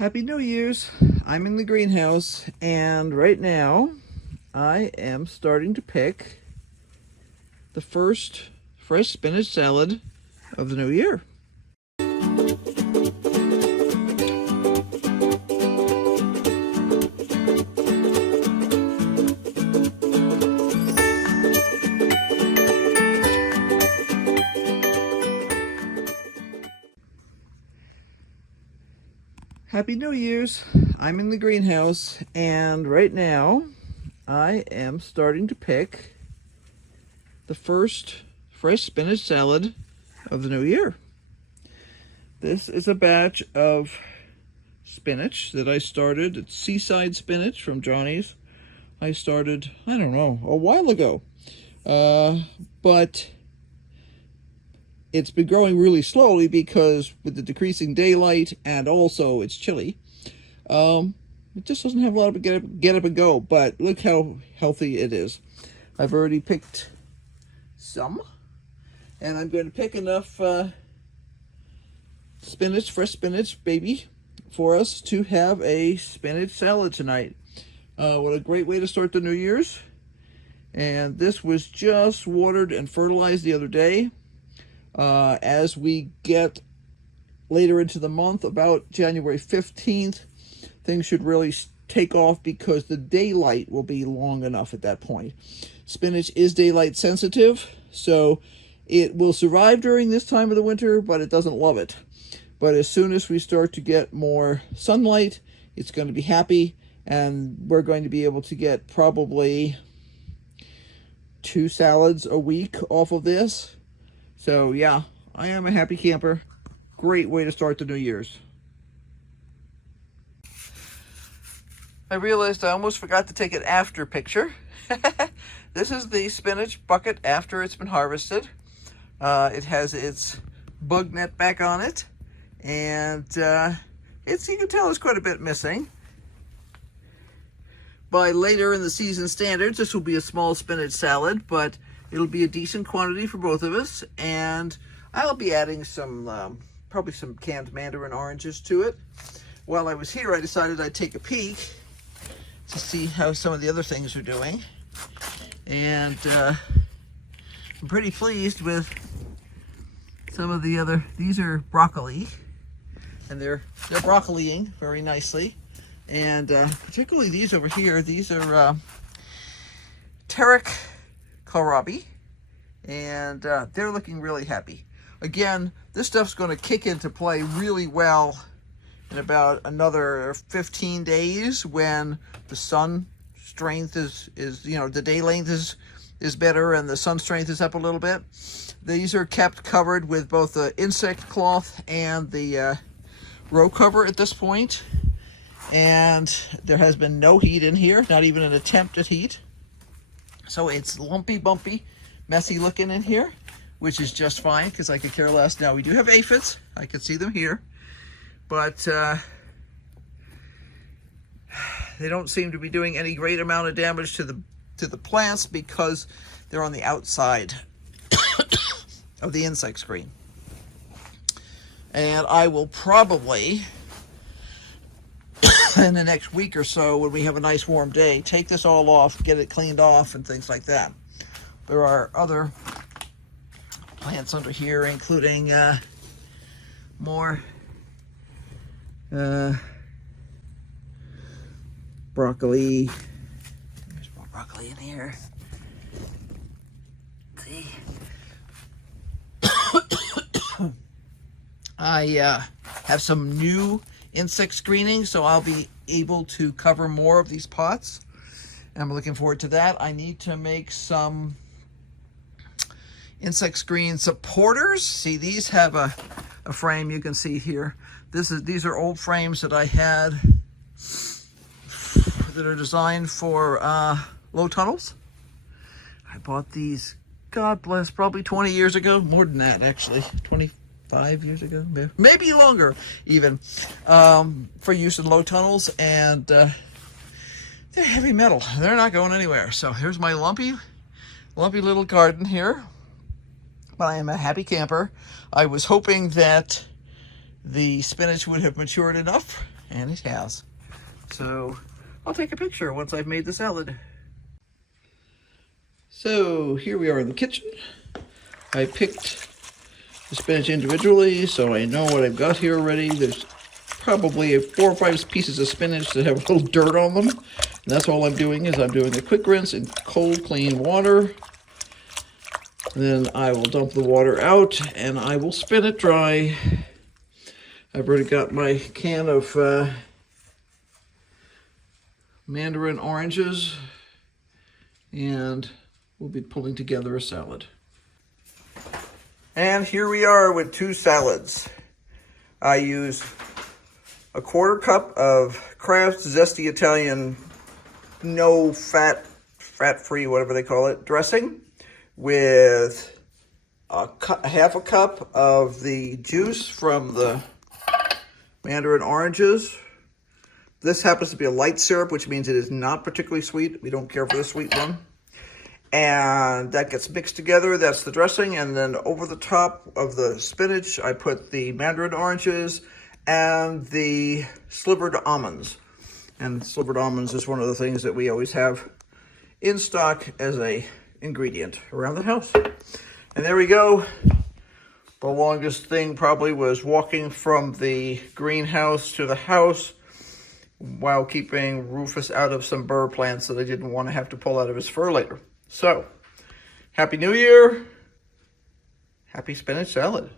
Happy New Year's. I'm in the greenhouse and right now I am starting to pick the first fresh spinach salad of the new year. Happy New Year's. I'm in the greenhouse and right now I am starting to pick the first fresh spinach salad of the new year. This is a batch of spinach that I started. It's seaside spinach from Johnny's. I started, I don't know, a while ago. But it's been growing really slowly because with the decreasing daylight and also it's chilly. It just doesn't have a lot of get up and go, but look how healthy it is. I've already picked some, and I'm going to pick enough spinach, fresh spinach, baby, for us to have a spinach salad tonight. What a great way to start the New Year's. And this was just watered and fertilized the other day. As we get later into the month, about January 15th, things should really take off because the daylight will be long enough at that point. Spinach is daylight sensitive, so it will survive during this time of the winter, but it doesn't love it. But as soon as we start to get more sunlight, it's going to be happy, and we're going to be able to get probably 2 salads a week off of this. So yeah, I am a happy camper. Great way to start the New Year's. I realized I almost forgot to take an after picture. This is the spinach bucket after it's been harvested. It has its bug net back on it, and you can tell it's quite a bit missing. By later in the season standards, this will be a small spinach salad, but it'll be a decent quantity for both of us, and I'll be adding some, probably some canned mandarin oranges to it. While I was here, I decided I'd take a peek to see how some of the other things are doing. And I'm pretty pleased with some of the other, these are broccoli, and they're broccoliing very nicely. And particularly these over here, these are Tarek kohlrabi, and they're looking really happy. Again, this stuff's going to kick into play really well in about another 15 days when the sun strength is the day length is better and the sun strength is up a little bit. These are kept covered with both the insect cloth and the row cover at this point, and there has been no heat in here, not even an attempt at heat. So it's lumpy, bumpy, messy looking in here, which is just fine because I could care less. Now we do have aphids. I can see them here, but they don't seem to be doing any great amount of damage to the plants because they're on the outside of the insect screen. And I will probably, in the next week or so, when we have a nice warm day, take this all off, get it cleaned off and things like that. There are other plants under here, including more broccoli. There's more broccoli in here. Let's see. I have some new insect screening, so I'll be able to cover more of these pots. And I'm looking forward to that. I need to make some insect screen supporters. See, these have a frame you can see here. These are old frames that I had that are designed for low tunnels. I bought these, God bless, probably 20 years ago. More than that, actually. 25 years ago, maybe longer even, for use in low tunnels. And they're heavy metal. They're not going anywhere. So here's my lumpy little garden here. But I am a happy camper. I was hoping that the spinach would have matured enough And it has. So I'll take a picture once I've made the salad. So here we are in the kitchen. I picked the spinach individually, so I know what I've got here already. There's probably 4 or 5 pieces of spinach that have a little dirt on them. And that's all I'm doing is I'm doing a quick rinse in cold, clean water. And then I will dump the water out and I will spin it dry. I've already got my can of mandarin oranges, and we'll be pulling together a salad. And here we are with 2 salads. I use a 1/4 cup of Kraft's Zesty Italian, no fat, fat-free, whatever they call it, dressing, with half a cup of the juice from the mandarin oranges. This happens to be a light syrup, which means it is not particularly sweet. We don't care for the sweet one. And that gets mixed together. That's the dressing. And then over the top of the spinach, I put the mandarin oranges and the slivered almonds. And slivered almonds is one of the things that we always have in stock as a ingredient around the house. And there we go. The longest thing probably was walking from the greenhouse to the house while keeping Rufus out of some burr plants that I didn't want to have to pull out of his fur later. So, Happy New Year. Happy spinach salad.